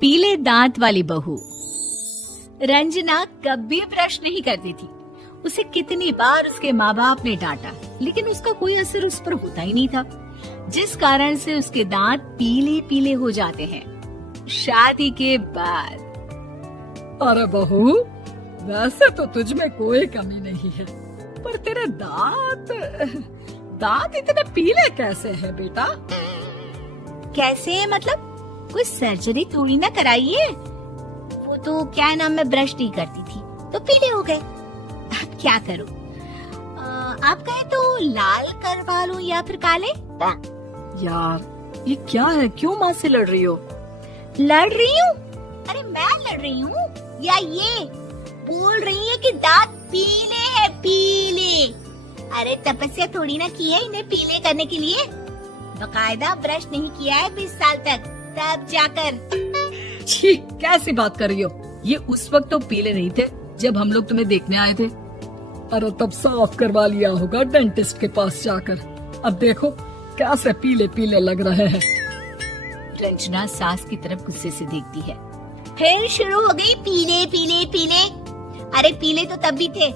पीले दांत वाली बहू। रंजना कभी ब्रश नहीं करती थी। उसे कितनी बार उसके माँ बाप ने डांटा, लेकिन उसका कोई असर उस पर होता ही नहीं था, जिस कारण से उसके दांत पीले पीले हो जाते हैं। शादी के बाद। अरे बहू, वैसे तो तुझ में कोई कमी नहीं है, पर तेरे दांत इतने पीले कैसे हैं बेटा? कैसे मतलब? कोई सर्जरी थोड़ी ना कराइए। वो तो क्या नाम, मैं ब्रश नहीं करती थी तो पीले हो गए। अब क्या करूं? आप कहे तो लाल करवा लूं या फिर काले? यार ये क्या है, क्यों माँ से लड़ रही हो? लड़ रही हूँ? अरे मैं लड़ रही हूँ या ये बोल रही है कि दांत पीले हैं, पीले। अरे तपस्या थोड़ी ना की है इन्हें पीले करने के लिए। बकायदा ब्रश नहीं किया है 20 साल तक, तब जाकर। छी, कैसी बात कर रही हो? ये उस वक्त तो पीले नहीं थे जब हम लोग तुम्हें देखने आए थे। अरे तब साफ करवा लिया होगा डेंटिस्ट के पास जाकर। अब देखो कैसे पीले पीले लग रहे हैं। रंजना सास की तरफ गुस्से से देखती है। फिर शुरू हो गई पीले पीले पीले। अरे पीले तो तब भी थे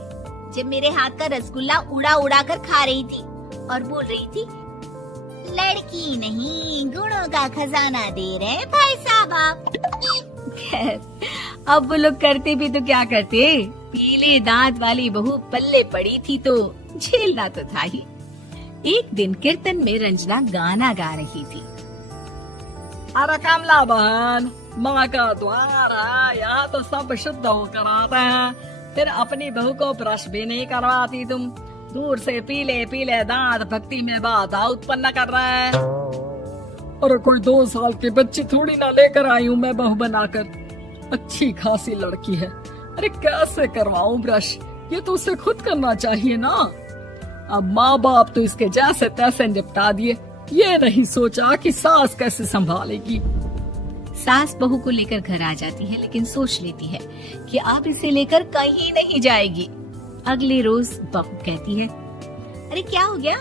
जब मेरे हाथ का रसगुल्ला उड़ा उड़ा कर खा रही थी और बोल रही थी, लड़की नहीं गुणों का खजाना दे रहे भाई साहब आप। खैर, अब वो लोग करते भी तो क्या करते, पीले दांत वाली बहू पल्ले पड़ी थी तो झेलना तो था ही। एक दिन कीर्तन में रंजना गाना गा रही थी। अरे कमला बहन, माँ का द्वार है, यहाँ तो सब शुद्ध होकर आते हैं, फिर अपनी बहू को ब्रश भी नहीं करवाती तुम। दूर से पीले पीले दांत भक्ति में बाधा उत्पन्न कर रहे हैं। अरे कोई 2 साल के बच्ची थोड़ी ना लेकर आई हूँ मैं बहू बनाकर। अच्छी खासी लड़की है, अरे कैसे करवाऊं ब्रश? ये तो उसे खुद करना चाहिए ना। अब माँ बाप तो इसके जैसे तैसे निपटा दिए, ये नहीं सोचा कि सास कैसे संभालेगी। सास बहू को लेकर घर आ जाती है, लेकिन सोच लेती है कि अब इसे लेकर कहीं नहीं जाएगी। अगले रोज बहू कहती है, अरे क्या हो गया,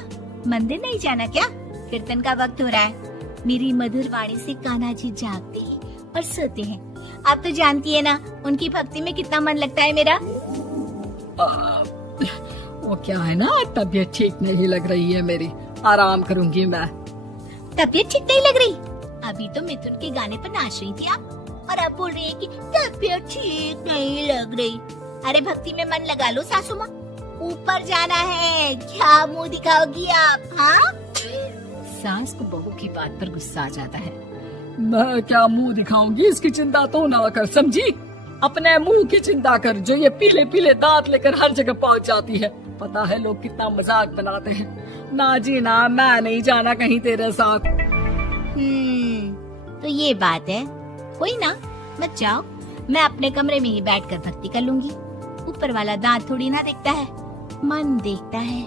मंदिर नहीं जाना क्या? कीर्तन का वक्त हो रहा है। मेरी मधुर वाणी से कान्हा जी जागते हैं और सोते हैं। आप तो जानती है ना उनकी भक्ति में कितना मन लगता है मेरा। वो क्या है ना, तबीयत ठीक नहीं लग रही है मेरी, आराम करूंगी मैं। तबीयत ठीक नहीं लग रही? अभी तो मिथुन के गाने पर नाच रही थी आप, और अब बोल रही है कि तबीयत ठीक नहीं लग रही। अरे भक्ति में मन लगा लो सासू माँ, ऊपर जाना है, क्या मुंह दिखाओगी आप? हाँ? सास को बहू की बात पर गुस्सा आ जाता है। मैं क्या मुंह दिखाऊंगी, इसकी चिंता तो ना कर, समझी? अपने मुंह की चिंता कर, जो ये पीले पीले दांत लेकर हर जगह पहुंच जाती है। पता है लोग कितना मजाक बनाते हैं। ना जी ना, मैं नहीं जाना कहीं तेरे साथ। तो ये बात है, कोई ना, मत जाओ, मैं अपने कमरे में ही बैठकर भक्ति कर लूंगी। ऊपर वाला दांत थोड़ी ना देखता है, मन देखता है,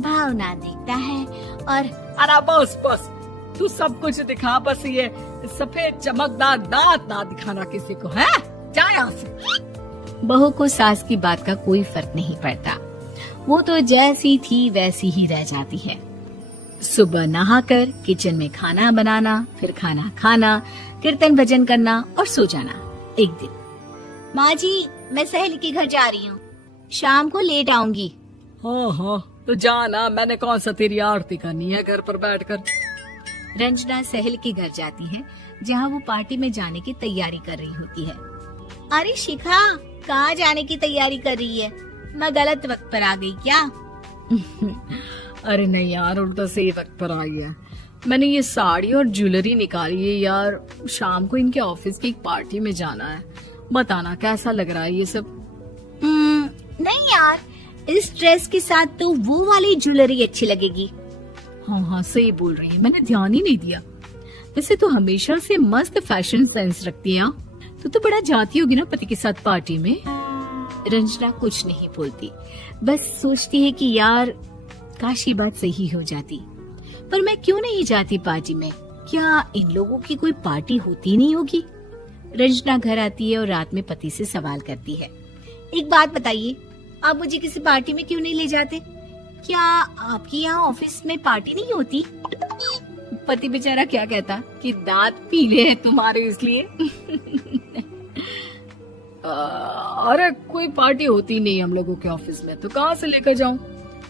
भावना देखता है। और अरे बस बस, तू सब कुछ दिखा, बस ये सफेद चमकदार दांत ना दिखाना किसी को, है? जा यहाँ से। बहू को सास की बात का कोई फर्क नहीं पड़ता, वो तो जैसी थी वैसी ही रह जाती है। सुबह नहाकर किचन में खाना बनाना, फिर खाना खाना, कीर्तन भजन करना और सो जाना। एक दिन, माँ जी मैं सहेली के घर जा रही हूँ, शाम को लेट आऊंगी। हाँ हाँ, तो जाना, मैंने कौन सा तेरी आरती करनी है घर पर बैठकर। रंजना सहेली के घर जाती है, जहाँ वो पार्टी में जाने की तैयारी कर रही होती है। अरे शिखा, कहाँ जाने की तैयारी कर रही है? मैं गलत वक्त पर आ गई क्या? अरे नहीं यार, उल्टा सही वक्त पर आई है। मैंने ये साड़ी और ज्वेलरी निकाली है यार, शाम को इनके ऑफिस की एक पार्टी में जाना है। बताना कैसा लग रहा है ये सब? नहीं यार, इस ड्रेस के साथ तो वो वाली ज्वेलरी अच्छी लगेगी। हाँ हाँ सही बोल रही है, मैंने ध्यान ही नहीं दिया। वैसे तो हमेशा से मस्त फैशन सेंस रखती है। तो बड़ा जाती होगी ना पति के साथ पार्टी में। रंजना कुछ नहीं बोलती, बस सोचती है कि यार काश ये बात सही हो जाती, पर मैं क्यों नहीं जाती पार्टी में? क्या इन लोगों की कोई पार्टी होती नहीं होगी? रंजना घर आती है और रात में पति से सवाल करती है, एक बात बताइए, आप मुझे किसी पार्टी में क्यों नहीं ले जाते? क्या आपकी यहाँ ऑफिस में पार्टी नहीं होती? पति बेचारा क्या कहता कि दांत पीले हैं तुम्हारे इसलिए। अरे कोई पार्टी होती नहीं हम लोगों के ऑफिस में, तो कहाँ से लेकर जाऊं?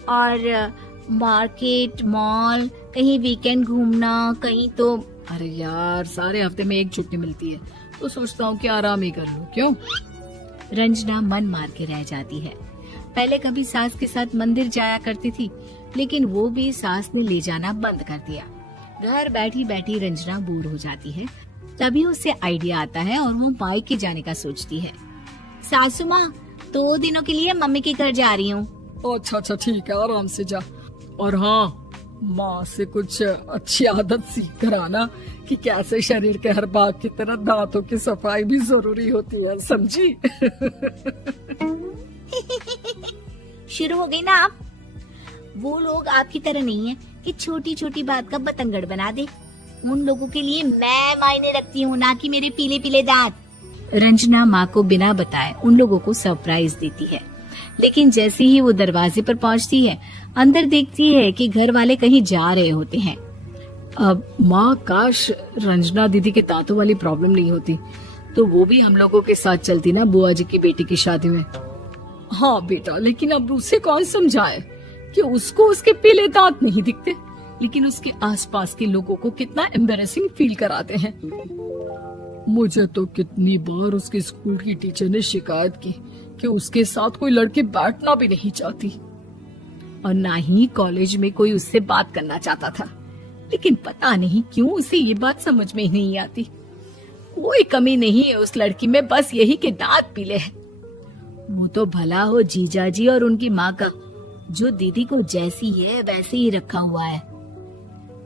और मार्केट, मॉल, कहीं वीकेंड घूमना, कहीं तो। अरे यार, सारे हफ्ते में एक छुट्टी मिलती है, तो सोचता हूँ कि आराम ही कर लूं। क्यों? रंजना मन मार के रह जाती है। पहले कभी सास के साथ मंदिर जाया करती थी, लेकिन वो भी सास ने ले जाना बंद कर दिया। घर बैठी बैठी रंजना बोर हो जाती है। तभी उसे आइडिया आता है और वो मायके जाने का सोचती है। सासू माँ, 2 दिनों के लिए मम्मी के घर जा रही हूँ। अच्छा अच्छा ठीक है, आराम से जा। और हाँ, माँ से कुछ अच्छी आदत सीख कर आना कि कैसे शरीर के हर भाग की तरह दांतों की सफाई भी जरूरी होती है, समझी? शुरू हो गई ना आप। वो लोग आपकी तरह नहीं है कि छोटी छोटी बात का बतंगड़ बना दे। उन लोगों के लिए मैं मायने रखती हूँ, ना कि मेरे पीले पीले दांत। रंजना माँ को बिना बताए उन लोगों को सरप्राइज देती है, लेकिन जैसे ही वो दरवाजे पर पहुँचती है, अंदर देखती है कि घर वाले कहीं जा रहे होते हैं। अब माँ, काश रंजना दीदी के दांतों वाली प्रॉब्लम नहीं होती, तो वो भी हम लोगों के साथ चलती ना बुआ जी की बेटी की शादी में। हाँ बेटा, लेकिन अब उसे कौन समझाए कि उसको उसके पीले दांत नहीं दिखते, लेकिन उसके आसपास के लोगों को कितना एम्बैरेसिंग फील कराते हैं। मुझे तो कितनी बार उसके स्कूल की टीचर ने शिकायत की कि उसके साथ कोई लड़की बैठना भी नहीं चाहती, और ना ही कॉलेज में कोई उससे बात करना चाहता था। लेकिन पता नहीं क्यों उसे ये बात समझ में ही नहीं आती। कोई कमी नहीं है उस लड़की में, बस यही कि दांत पीले हैं। वो तो भला हो जीजा जी और उनकी माँ का, जो दीदी को जैसी है वैसे ही रखा हुआ है।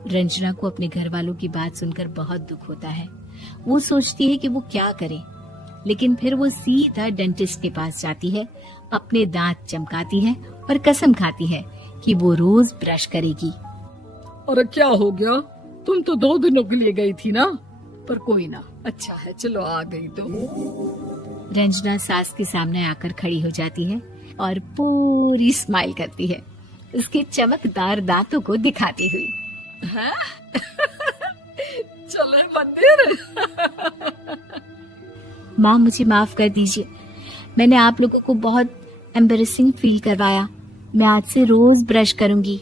रंजना को अपने घर वालों की बात सुनकर बहुत दुख होता है। वो सोचती है कि वो क्या करे, लेकिन फिर वो सीधा डेंटिस्ट के पास जाती है, अपने दांत चमकाती है और कसम खाती है कि वो रोज ब्रश करेगी। अरे क्या हो गया? तुम तो 2 दिनों के लिए गई थी ना? पर कोई ना, अच्छा है, चलो आ गई तो। रंजना सास के सामने आकर खड़ी हो जाती है और पूरी स्माइल करती है, उसके चमकदार दांतों को दिखाती हुई। हैं? चले मंदिर? माँ, मुझे माफ कर दीजिए, मैंने आप लोगों को बहुत एम्बैरेसिंग फील करवाया। मैं आज से रोज ब्रश करूंगी।